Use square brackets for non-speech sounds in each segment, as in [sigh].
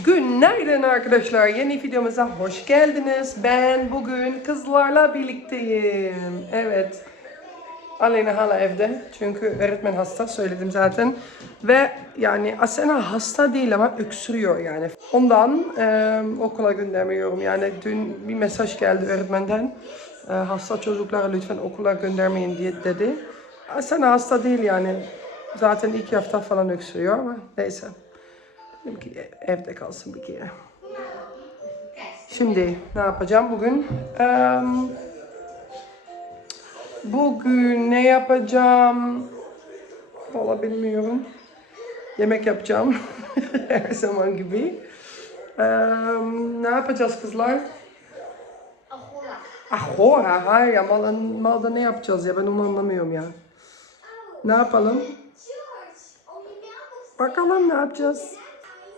Günaydın arkadaşlar. Yeni videomuza hoş geldiniz. Ben bugün kızlarla birlikteyim. Evet. Aleyna hala evde. Çünkü öğretmen hasta söyledim zaten. Ve yani Asena hasta değil ama öksürüyor yani. Ondan eee, okula göndermiyorum. Yani dün bir mesaj geldi öğretmenden. Eee, hasta çocuklara lütfen okula göndermeyin diye dedi. Asena hasta değil yani. Zaten iki hafta falan öksürüyor ama neyse. Dedim ki evde kalsın bir kere. Şimdi ne yapacağım bugün? Eee, bugün ne yapacağım? Valla bilmiyorum. Yemek yapacağım. [laughs] Her zaman gibi. Eee, ne yapacağız kızlar? Ahora. Hayır ya malda, malda ne yapacağız ya ben onu anlamıyorum ya. Ne yapalım? Bakalım ne yapacağız?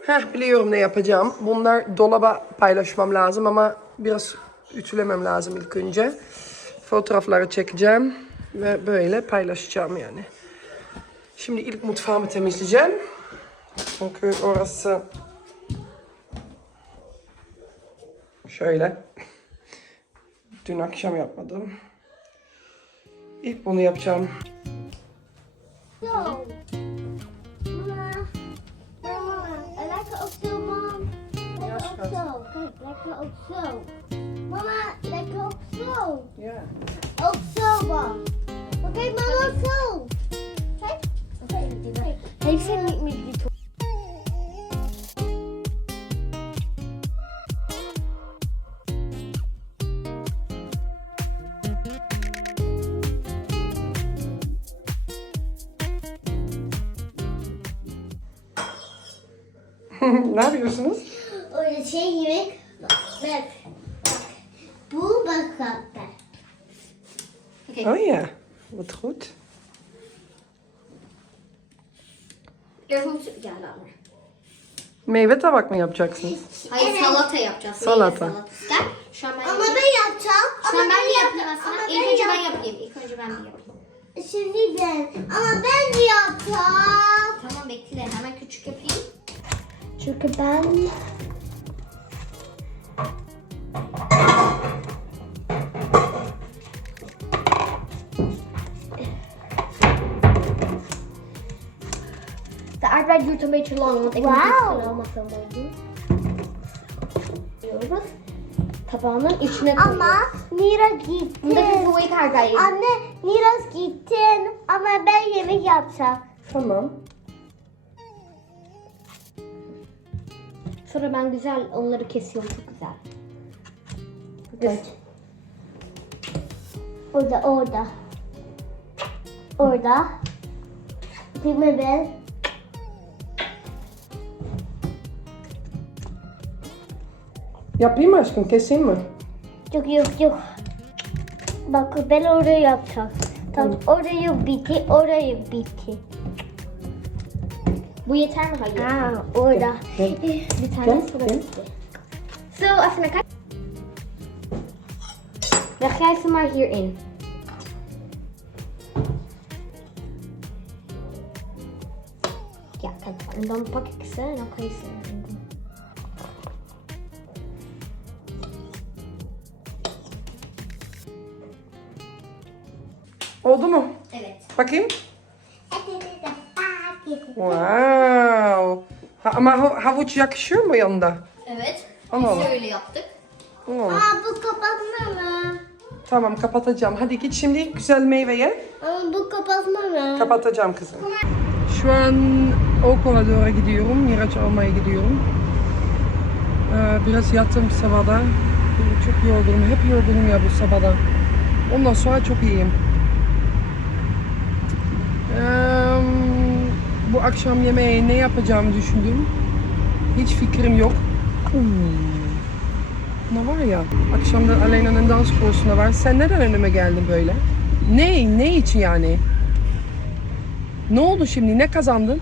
Heh biliyorum ne yapacağım. Bunlar dolaba paylaşmam lazım ama biraz ütülemem lazım ilk önce. Fotoğrafları çekeceğim ve böyle paylaşacağım yani. Şimdi ilk mutfağımı temizleyeceğim. Çünkü orası şöyle. Dün akşam yapmadım. İlk bunu yapacağım. Also. Mama, like to also, Yeah. also, Mom. Okay, Mama, also. Okay. Okay. Okay. Hey, send me [laughs] ne yapıyorsunuz? Öyle şey yemek. Bak, bak. Bu bakaklar. Oh ja, wat goed. Eerst moet ja, laat maar. Meyve tabak mı yapacaksınız? Hayır salata yapacağız. Salata. Meyve salatası. Gel. Şu an ben Ama yapayım. ben yapacağım. Şu an Ama ben yap- yapayım aslında. ama İlk ben önce ben yap- yapayım. İlk önce ben de yapayım. Şimdi ben. Ama ben de yapacağım. Tamam bekle. Hemen küçük yapayım. Çünkü ben Beetje lang, want ik moet Wauw. dit snel filmen doen. Diyoruz. Tabağının içine koyuyoruz. ama Bunda gitti. bir boyut aardbeien. Anne Miras gittin ama ben yemek yapacağım. Tamam. Sonra ben güzel onları kesiyorum çok güzel. Evet. Orada orada. Orada. Mi ben? Yapayım mı aşkım? Keseyim mi? Yok yok yok. Bak ben orayı yapacağım. Tamam orayı bitti, orayı bitti. Bu yeter mi? Hayır. Ha orada. Bir tane sonra bitti. So, Asma kijk. Leg jij ze maar hierin. Ja, kijk. En dan pak ik ze en dan kan je ze erin doen. Oldu mu? Evet. Bakayım. Wow. Ha, ama ha- havuç yakışıyor mu yanında? Evet. Allah. öyle yaptık. Oo. Aa bu kapatma mı? Tamam kapatacağım. Hadi git şimdi güzel meyveye. Ama bu kapatma mı? Kapatacağım kızım. Şu an okula doğru gidiyorum. Miraç almaya gidiyorum. Ee, biraz yattım sabahda. Çok yorgunum. Hep yorgunum ya bu sabahda. Ondan sonra çok iyiyim. Ee, bu akşam yemeği ne yapacağımı düşündüm. Hiç fikrim yok. Hmm. Ne var ya? Akşamda Aleyna'nın dans kursuna var. Sen neden önüme geldin böyle? Ne? Ne için yani? Ne oldu şimdi? Ne kazandın?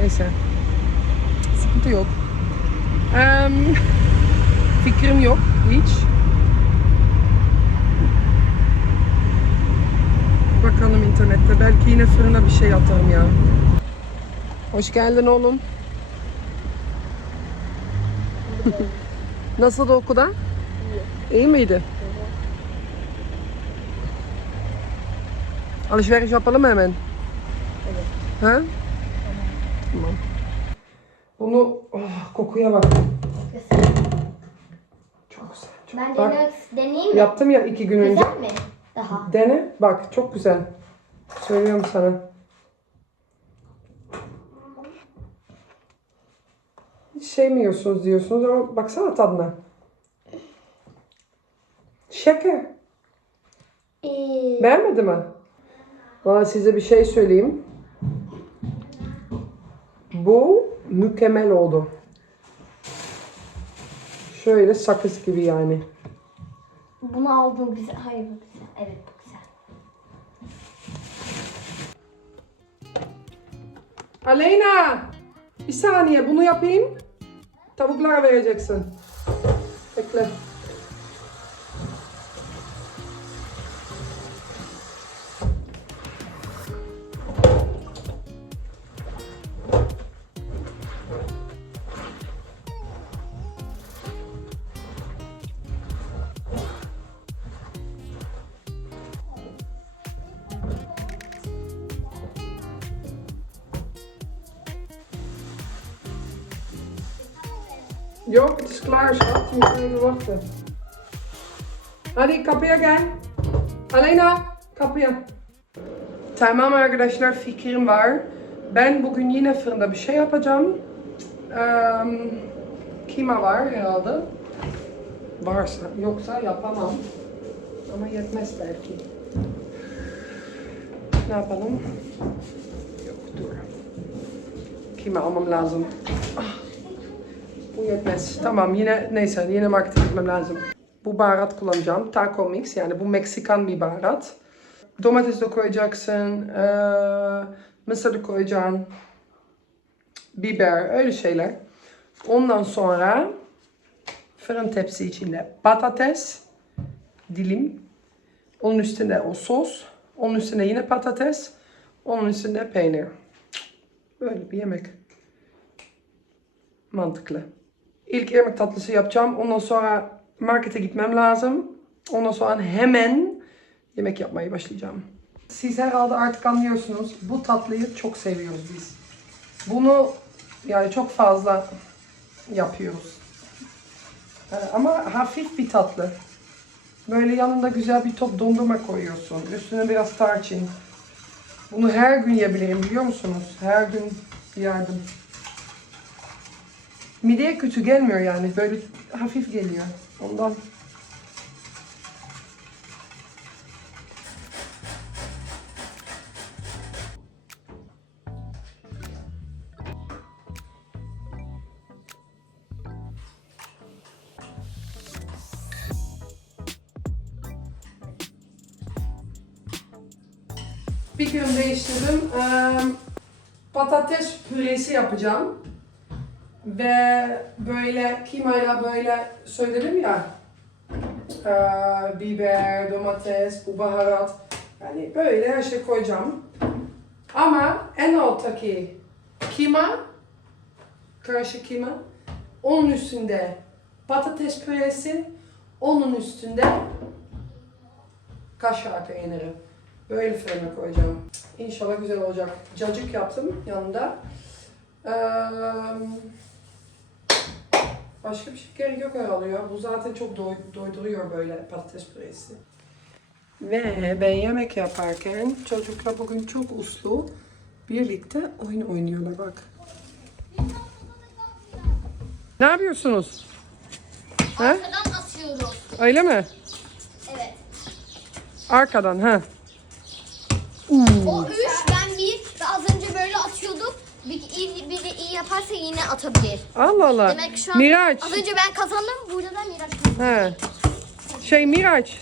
Neyse. Sıkıntı yok. Em, fikrim yok hiç. Bak bakalım internette. Belki yine fırına bir şey atarım ya. Hoş geldin oğlum. Nasıldı okulda? İyi. İyi miydi? Alışveriş yapalım mı hemen? Evet. Ha? Tamam. Bunu oh, kokuya bak. Çok güzel. Çok Ben Bak, deneyeyim mi? yaptım ya iki gün önce. Güzel mi? Daha. Dene. Bak çok güzel. Söylüyorum sana. Şey mi yiyorsunuz diyorsunuz ama baksana tadına. Şeker. Ee, Beğenmedi mi? Valla size bir şey söyleyeyim. Bu mükemmel oldu. Şöyle sakız gibi yani. bunu aldım güzel. Hayır güzel. Evet Aleyna! Bir saniye bunu yapayım. Tavuklara vereceksin. Bekle. Yok, het is klaar, schat. Je moet even wachten. Hadi kapıya gel. Aleyna, kapıya. Tamam arkadaşlar, fikrim var. Ben bugün yine fırında bir şey yapacağım. Ehm kima var herhalde. Varsa, yoksa yapamam. Ama yetmez belki. Ne yapalım? Yok, dur. Kima almam lazım. Bu yetmez. Tamam yine neyse yine markete gitmem lazım. Bu baharat kullanacağım. Taco mix yani bu Meksikan bir baharat. Domates de koyacaksın. eee mısır da koyacaksın. Biber öyle şeyler. Ondan sonra fırın tepsi içinde patates dilim. Onun üstünde o sos. Onun üstünde yine patates. Onun üstünde peynir. Böyle bir yemek. Mantıklı. İlk irmik tatlısı yapacağım. Ondan sonra markete gitmem lazım. Ondan sonra hemen yemek yapmaya başlayacağım. Siz herhalde artık anlıyorsunuz. Bu tatlıyı çok seviyoruz biz. Bunu yani çok fazla yapıyoruz. Ee, Ama hafif bir tatlı. Böyle yanında güzel bir top dondurma koyuyorsun. Üstüne biraz tarçın. Bunu her gün yiyebilirim biliyor musunuz? Her gün yerdim. Mideye kötü gelmiyor yani. Böyle hafif geliyor. Ondan. Bir gün değiştirdim. Eee, patates püresi yapacağım. Ve böyle kimayla böyle söyledim ya. eee, biber, domates, bu baharat. Yani böyle her şey koyacağım. Ama en alttaki kima, karışık kima. Onun üstünde patates püresi. Onun üstünde kaşar peyniri. Böyle fırına koyacağım. İnşallah güzel olacak. Cacık yaptım yanında. Eee Başka bir şey gerek yok herhalde ya. Bu zaten çok doy doyduruyor böyle patates püresi. Ve ben yemek yaparken çocuklar bugün çok uslu birlikte oyun oynuyorlar bak. Ne yapıyorsunuz? Ha? Arkadan atıyoruz. Öyle mi? Evet. Arkadan ha. O üç, ben bir ve az önce böyle atıyorduk. Bir, iyi, biri iyi yaparsa yine atabilir. Allah Allah. Demek şu an Miraç. az önce ben kazandım. Burada da Miraç kazandı. He. Şey Miraç.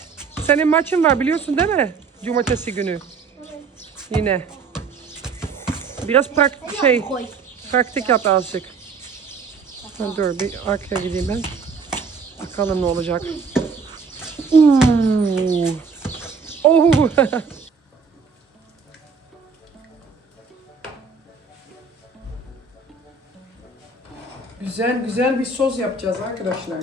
Senin maçın var biliyorsun değil mi? Cumartesi günü. Yine. Biraz prak şey praktik yap azıcık. Ha, dur bir arkaya gideyim ben. Bakalım ne olacak. Uuu. Oh. [laughs] Güzel güzel bir sos yapacağız arkadaşlar.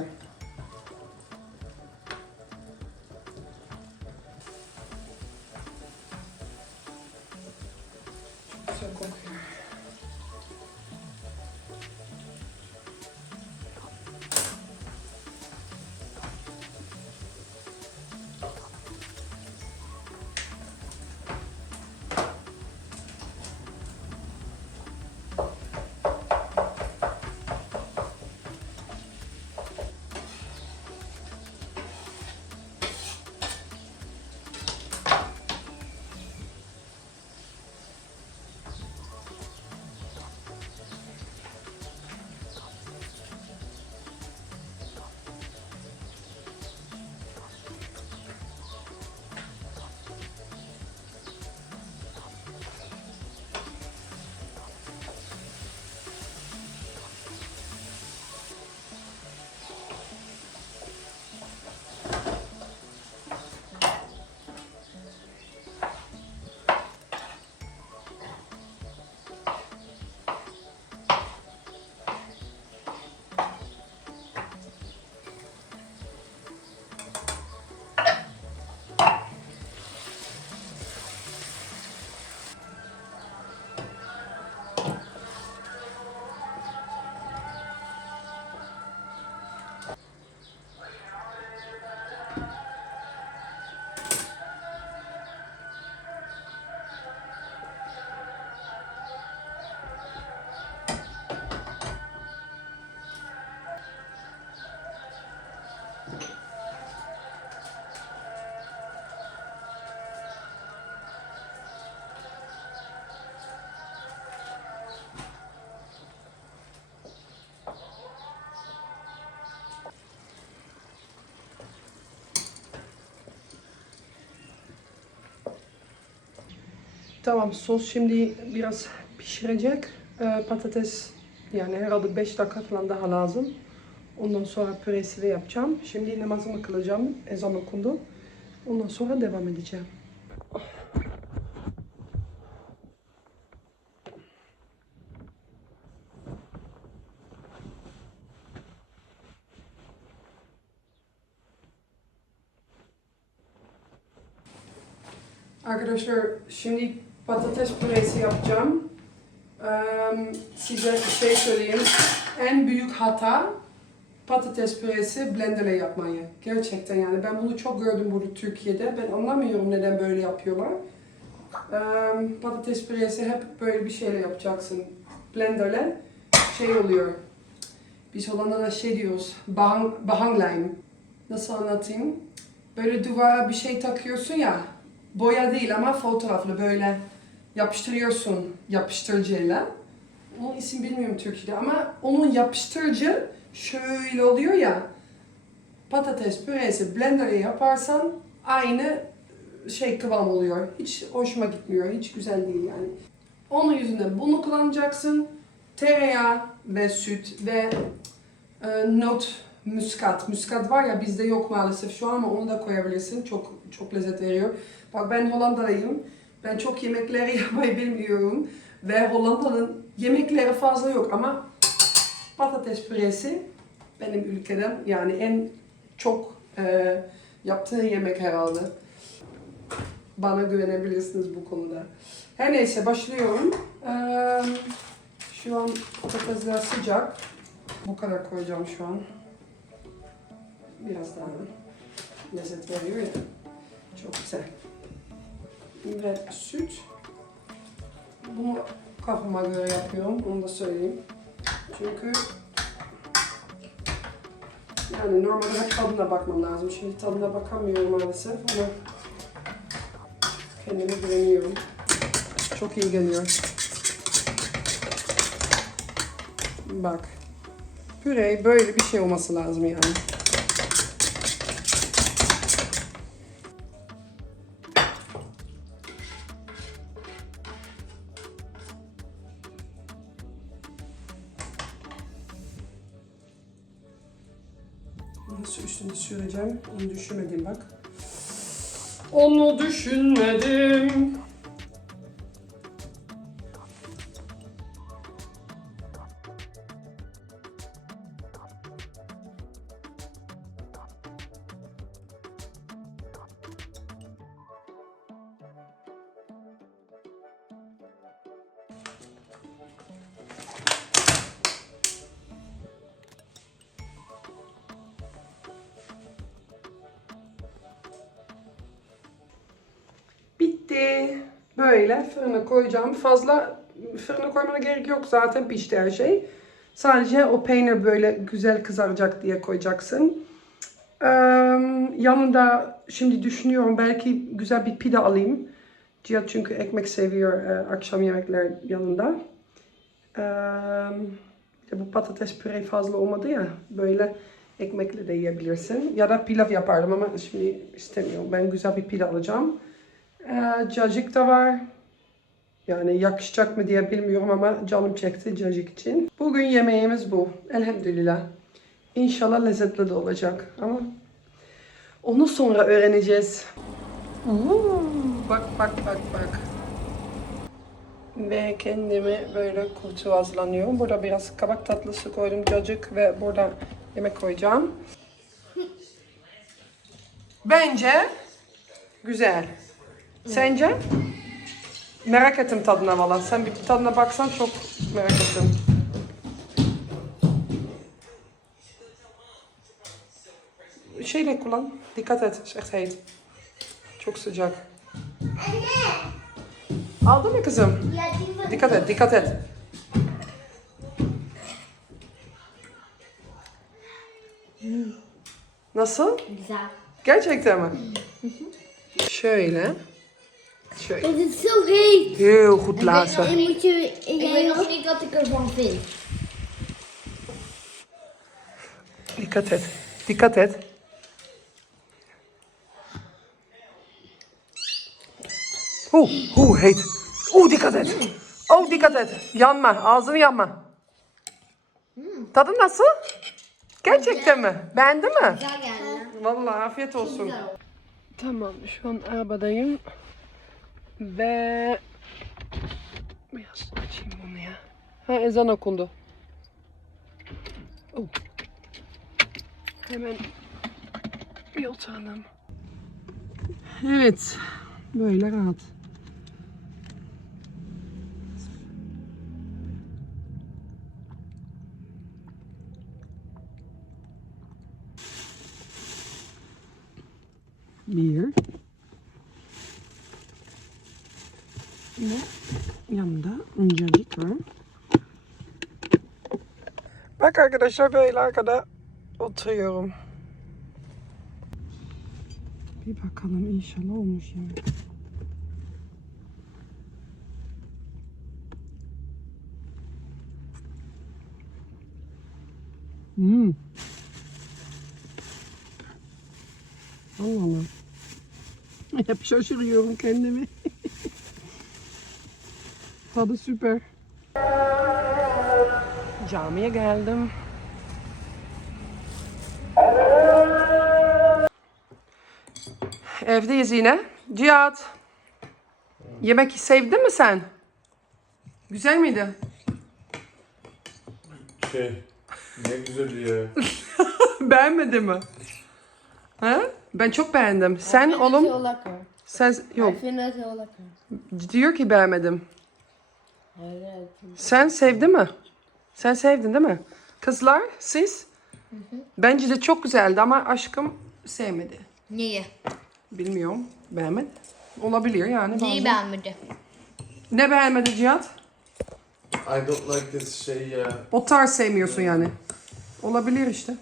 Tamam sos şimdi biraz pişirecek. Ee, patates yani herhalde 5 dakika falan daha lazım. Ondan sonra püresini yapacağım. Şimdi namazımı kılacağım. Ezan okundu. Ondan sonra devam edeceğim. Arkadaşlar şimdi patates püresi yapacağım. Eee, size şey söyleyeyim. En büyük hata patates püresi blenderle yapmayı. Gerçekten yani ben bunu çok gördüm burada Türkiye'de. Ben anlamıyorum neden böyle yapıyorlar. Eee, patates püresi hep böyle bir şeyle yapacaksın. Blenderle şey oluyor. Biz Hollanda'da şey diyoruz. Bahang, bahanglijm. Nasıl anlatayım? Böyle duvara bir şey takıyorsun ya. Boya değil ama fotoğraflı böyle yapıştırıyorsun yapıştırıcıyla. Onun isim bilmiyorum Türkçe'de ama onun yapıştırıcı şöyle oluyor ya. Patates püresi blender'e yaparsan aynı şey kıvam oluyor. Hiç hoşuma gitmiyor. Hiç güzel değil yani. Onun yüzünden bunu kullanacaksın. Tereyağı ve süt ve e, not muskat. Muskat var ya bizde yok maalesef şu an ama onu da koyabilirsin. Çok çok lezzet veriyor. Bak ben Hollanda'dayım. Ben çok yemekleri [laughs] yapmayı bilmiyorum. Ve Hollanda'nın yemekleri fazla yok ama patates püresi benim ülkeden yani en çok e, yaptığı yemek herhalde. Bana güvenebilirsiniz bu konuda. Her neyse başlıyorum. Eee, şu an patatesler sıcak. Bu kadar koyacağım şu an. Biraz daha lezzet veriyor ya. Çok güzel. Ve süt. Bunu kafama göre yapıyorum. Onu da söyleyeyim. Çünkü yani normalde tadına bakmam lazım. Şimdi tadına bakamıyorum maalesef ama kendime güveniyorum. Çok iyi geliyor. Bak. Püre böyle bir şey olması lazım yani. Üstünde süreceğim onu düşünmedim bak. Onu düşünmedim. Bitti. Böyle fırına koyacağım. Fazla fırına koymana gerek yok zaten pişti her şey. Sadece o peynir böyle güzel kızaracak diye koyacaksın. Eee, yanında şimdi düşünüyorum belki güzel bir pide alayım. Cihat çünkü ekmek seviyor e, akşam yemekler yanında. Ya bu patates püre fazla olmadı ya böyle ekmekle de yiyebilirsin. Ya da pilav yapardım ama şimdi istemiyorum. Ben güzel bir pide alacağım. Eee cacık da var. Yani yakışacak mı diye bilmiyorum ama canım çekti cacık için. Bugün yemeğimiz bu. Elhamdülillah. İnşallah lezzetli de olacak ama onu sonra öğreneceğiz. Oo, bak bak bak bak. Ve kendime böyle kutu hazırlanıyorum. Burada biraz kabak tatlısı koydum, cacık ve burada yemek koyacağım. Bence güzel. Sence? Merak ettim tadına valla. Sen bir tadına baksan çok merak ettim. Şeyle kullan. Dikkat et. Echt heet. Çok sıcak. Aldın mı kızım? Ya Dikkat et, dikkat et. Nasıl? Güzel. Gerçekten mi? Şöyle. Şöyle. Het is zo heet. Heel goed laten. En moet je... Ik weet nog niet wat ik ervan vind. Dikkat et. Dikkat et. Oeh, oeh, heet. Oeh, dikkat et. Oh, dikkat et. Yanma, ağzını yanma. Tadı nasıl? Gerçekten mi? Beğendin mi? Güzel geldi. Vallahi afiyet olsun. Tamam, şu an arabadayım. Ve... Biraz açayım bunu ya. Ha ezan okundu. Oh. Hemen bir oturalım. Evet. Böyle rahat. Bir. Ve yanında incecik var. Bak arkadaşlar böyle arkada oturuyorum. Bir bakalım inşallah olmuş yani. Hmm. Allah Allah. [laughs] Hep şaşırıyorum kendimi. Tadı süper. Camiye geldim. Evdeyiz yine. Cihat. Yemek sevdin mi sen? Güzel miydi? Şey, ne güzel ya. [laughs] Beğenmedin mi? Ha? Ben çok beğendim. Sen oğlum, sen yok. Diyor ki beğenmedim. Sen sevdin mi? Sen sevdin değil mi? Kızlar, siz? Bence de çok güzeldi ama aşkım sevmedi. Neyi? Bilmiyorum. Beğenmedi. Olabilir yani. Neyi bazen. beğenmedi? Ne beğenmedi Cihat? I don't like this şey ya. O tarz sevmiyorsun yani. Olabilir işte.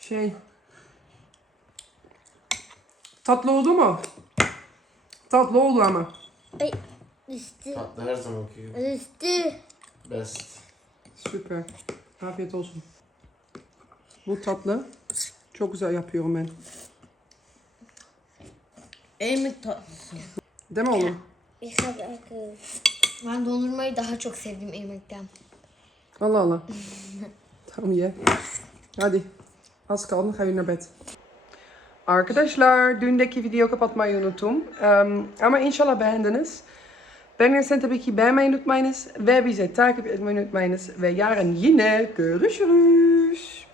Şey. Tatlı oldu mu? Tatlı oldu ama. Ay, üstü. Tatlı her zamanki gibi. Üstü. Best. Süper. Afiyet olsun. Bu tatlı. Çok güzel yapıyorum ben. Eemik tatlısı. Değil mi oğlum? Ben dondurmayı daha çok sevdim yemekten. Allah Allah. tamam ye. Hadi. Az kaldı. Naar bed. Arkadaşlar dündeki videoyu kapatmayı unuttum. Ehm, ama inşallah beğendiniz. Beğenirsen tabii ki beğenmeyi unutmayınız. Ve bize takip etmeyi unutmayınız. Ve yarın yine görüşürüz.